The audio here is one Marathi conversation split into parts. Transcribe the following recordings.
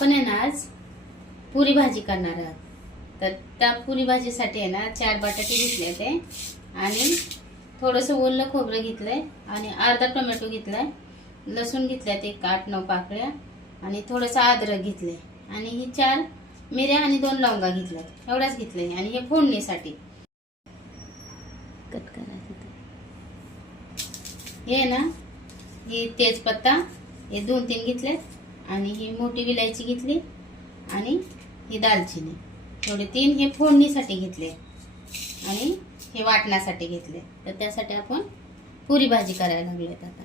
आपण आहे ना आज पुरी भाजी करणार आहोत. तर त्या पुरी भाजीसाठी आहे ना चार बटाटे घेतले ते आणि थोडंसं ओलं खोबरं घेतलंय आणि अर्धा टोमॅटो घेतलाय लसूण घेतल्यात एक आठ नऊ पाकळ्या आणि थोडंसं अद्रक घेतलंय. आणि ही चार मिऱ्या आणि दोन लवंगा घेतल्या एवढ्याच घेतलंय आणि हे फोडणीसाठी. कट करायचं हे ना हे तेजपत्ता हे दोन तीन घेतलेत. आणि ही मोठी विलायची घेतली आणि ही दालचिनी. थोडे तीन हे फोडणीसाठी घेतले आणि हे वाटण्यासाठी घेतले. तर त्यासाठी आपण पुरी भाजी करायला लागलेत आता.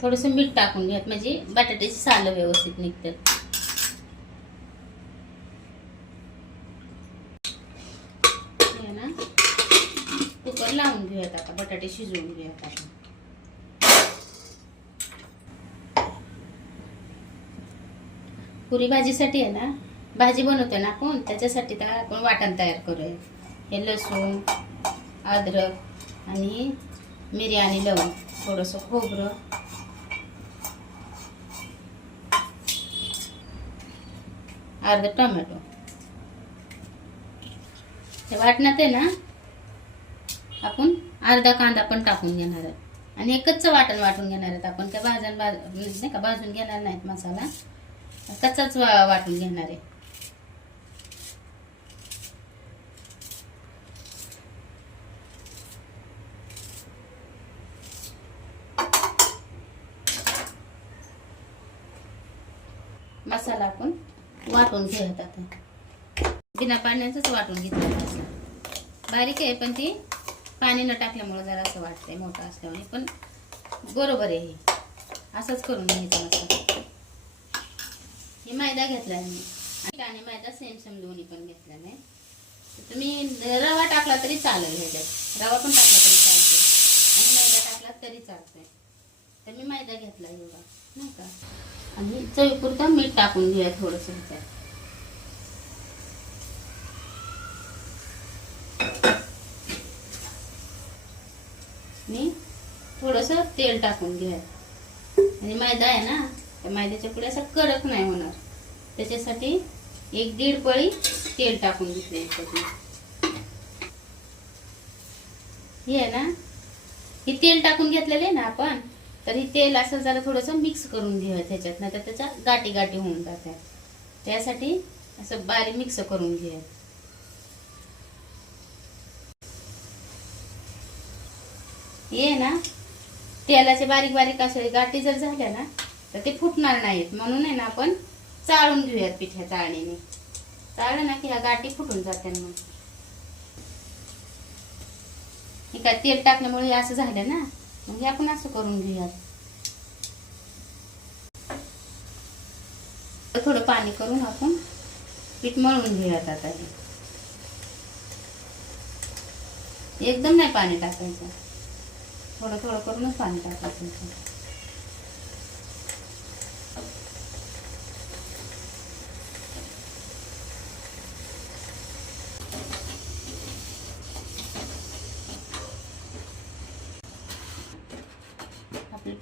थोडंसं मीठ टाकून घेत म्हणजे बटाट्याची सालं व्यवस्थित निघतात. ना कुकर लावून घेऊयात आता बटाटे शिजवून घेऊयात आपण. पुरी भाजीसाठी आहे ना भाजी बनवतो ना आपण त्याच्यासाठी त्याला आपण वाटण तयार करूया. हे लसूण अद्रक आणि मिरी आणि लवंग थोडंसं खोबरं. अर्ध टोमॅटो. हे वाटण्यात आहे ना आपण अर्धा कांदा पण टाकून घेणार आहे. आणि एकच वाटण वाटून घेणार आहेत आपण. त्या भाजून भाज नाही का भाजून घेणार नाहीत मसाला. कच्चाच वा- वाटून घेणार आहे. मसाला आपण वाटून घेऊयात आता. बिना पाण्याचंच वाटून घेतलं मसाला बारीक आहे पण ती पाणी न टाकल्यामुळे जरा असं वाटतंय मोठं असल्यामुळे पण बरोबर आहे हे. असंच करून घ्यायचं मसाला. हे मैदा घेतला मी. आणि मैदा सेम सेम दोन्ही पण घेतलेला आहे. तर तुम्ही रवा टाकला तरी चालेल ह्याच्यात रवा पण टाकला तरी चालते आणि मैदा टाकला तरी चालते तर मी मैदा घेतला एवढा नाही का? आणि चवीपुरता मीठ टाकून घेऊया थोडंसं ह्याच्यात. आणि थोडंसं तेल टाकून घ्या आणि मैदा आहे ना? त्या मैद्याच्या पुढे असा कडक नाही होणार. त्याच्यासाठी एक दीड पळी तेल टाकून घेतले हे आहे ना हे तेल टाकून घेतलेलं आहे ना आपण तर हे तेल असं जरा थोडंसं मिक्स करून घेऊया त्याच्यात नाही तर त्याच्या गाठी गाठी होऊन जातात. त्यासाठी असं बारीक मिक्स करून घेऊया. हे ना तेलाचे बारीक बारीक असे गाठी जर झाल्या ना तर ते फुटणार नाहीत. म्हणून आहे ना आपण चाळून घेऊयात पिठ्या चाळणीने. चाळलं ना की ह्या गाठी फुटून जातात मग. हे काय तेल टाकल्यामुळे असं झालं ना? मग हे आपण असं करून घेऊयात. थोडं पाणी करून आपण पीठ मळून घेऊयात आता हे. एकदम नाही पाणी टाकायचं. थोडं थोडं करूनच पाणी टाकायचं इथे. आपलं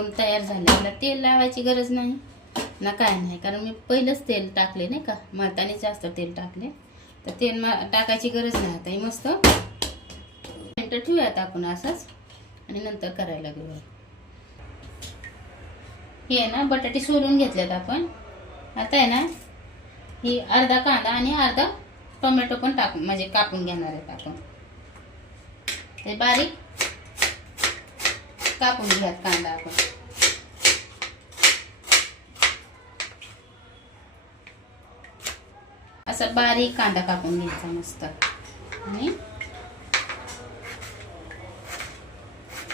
पाऊल तयार झालं. मला तेल लावायची गरज नाही. ना काय नाही कारण मी पहिलंच तेल टाकले नाही का? मळताने जास्त तेल टाकले. तर तेल मा- टाकायची गरज नाही. आता हे मस्त मिनटं ठेवूयात आपण असंच आणि नंतर करायला घेऊया हे आहे ना बटाटे सोलून घेतल्यात आपण. आता आहे ना ही अर्धा कांदा आणि अर्धा टोमॅटो पण टाक म्हणजे कापून घेणार आहेत आपण. ते बारीक कापून घ्यात कांदा आपण. असा बारीक कांदा कापून घ्यायचा मस्त. आणि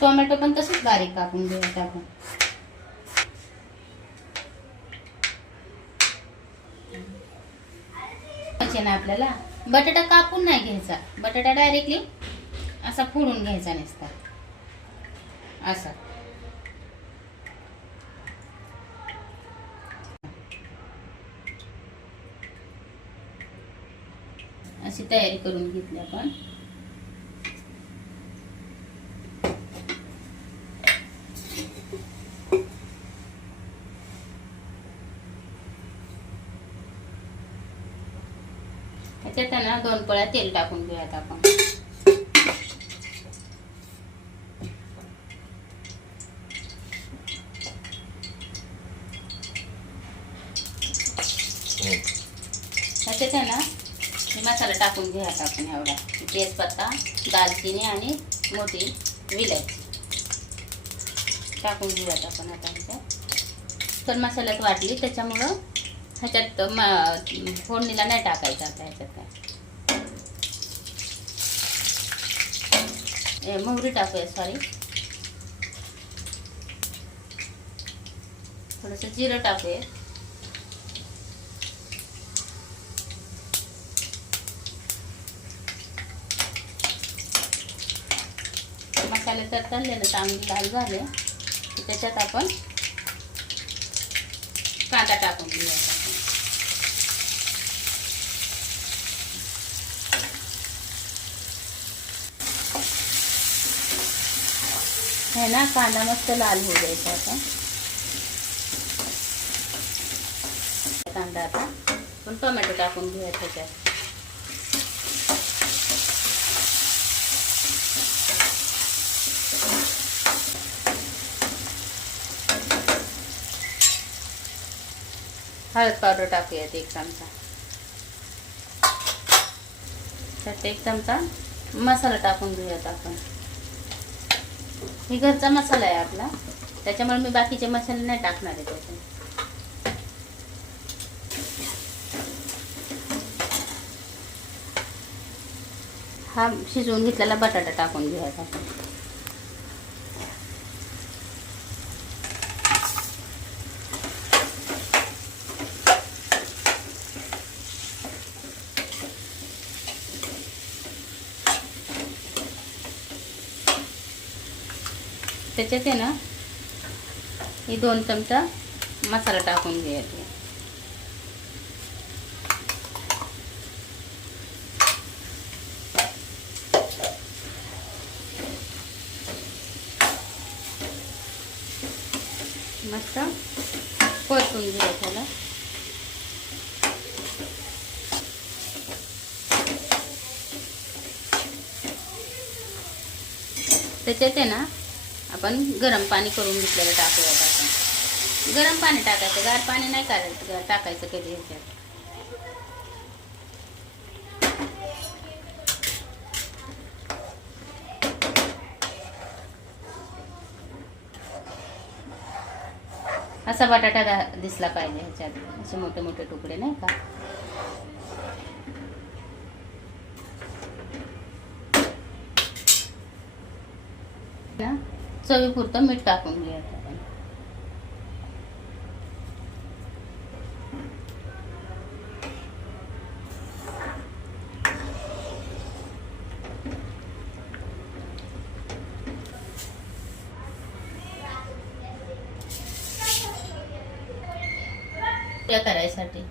टोमॅटो पण तसंच बारीक कापून घेऊयात आपण. ना आपल्याला? बटाटा कापून नाही घ्यायचा. बटाटा डायरेक्टली असा फोडून घ्यायचा नसता. असं. अशी तयारी करून घेतली आपण. त्याच्यात ना दोन पळ्या तेल टाकून घेऊयात आपण. मसाला टाकून घेऊयात आपण एवढा. तेजपत्ता दालचिनी आणि मोठी विलायची. टाकून घेऊयात आपण आता ह्याच्यात तर मसाल्यात वाटली त्याच्यामुळं ह्याच्यात म फोडणीला नाही टाकायचं आता ह्याच्यात काय. मोहरी टाकूया सॉरी थोडंसं जिरं टाकूया. मसाले तर ना चांगले लाल झाले. की त्याच्यात आपण कांदा टाकून घेऊया आपण. हे ना कांदा मस्त लाल होऊ द्यायचा आता. कांदा आता पण टोमॅटो टाकून घेऊया त्याच्यात. हळद पावडर टाकूयात एक चमचा. त्यात एक चमचा मसाला टाकून घेऊयात आपण. हे घरचा मसाला आहे आपला. त्याच्यामुळे मी बाकीचे मसाले नाही टाकणार आहे त्याच्यात. हा शिजवून घेतलेला बटाटा टाकून घेऊयात आपण. त्याच्यात आहे ना ही दोन चमचा मसाला टाकून घ्यायचा मस्त परतून घ्या त्याला. त्याच्यात आहे ना आपण गरम पाणी करून घेतलेलं टाकूयात आपण. गरम पाणी टाकायचं गार पाणी नाही करायचं टाकायचं कधी ह्याच्यात. असा बटाटा दिसला पाहिजे ह्याच्यात असे मोठे मोठे तुकडे नाही का ना चवीपुरतं मीठ टाकून घ्यायचं आपण त्या करायसाठी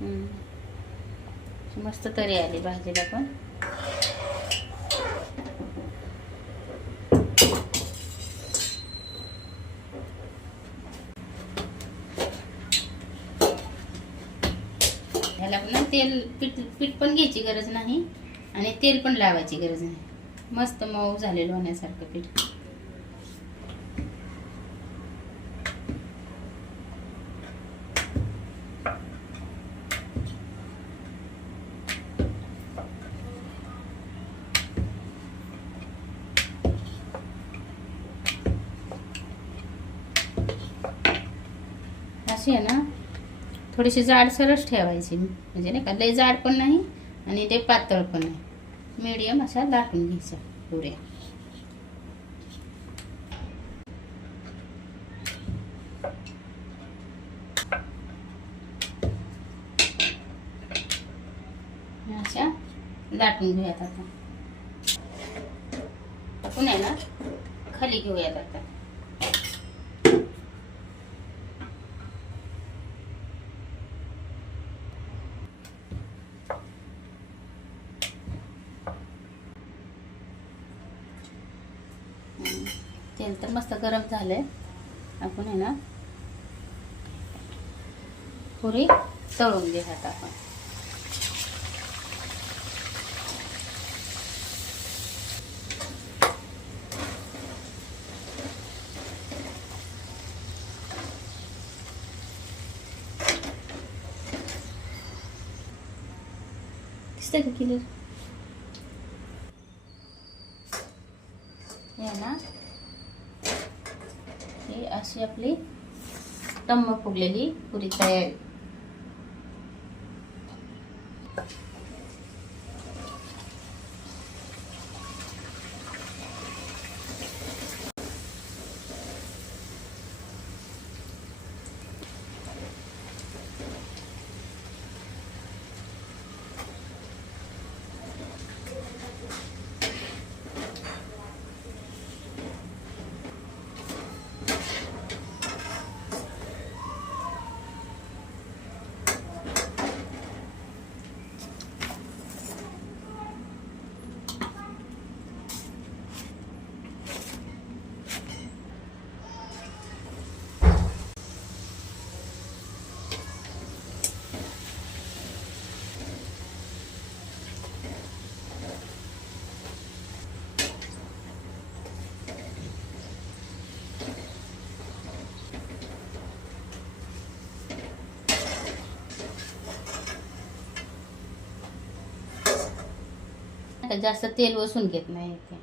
हम्म. मस्त तरी आली भाजीला पण. ह्याला पण तेल पीठ पीठ पण घ्यायची गरज नाही आणि तेल पण लावायची गरज नाही. मस्त मऊ झालेलं होण्यासारखं पीठ. अशी आहे ना थोडीशी जाडसरच ठेवायची. म्हणजे नाही का लय जाड पण नाही आणि ते पातळ पण नाही. मीडियम अशा लाटून घ्यायचा पुऱ्या. अशा लाटून घेऊयात आता. पुण्याला ना खाली घेऊयात आता हम्म. तेल तर मस्त गरम झालंय. आपण आहे ना पुरी तळून घेऊयात आपण. दिसतंय का किलर हे ना ही अशी आपली टम्म फुगलेली पुरी तयारी. का जास्त तेल वसून घेत नाही. इथे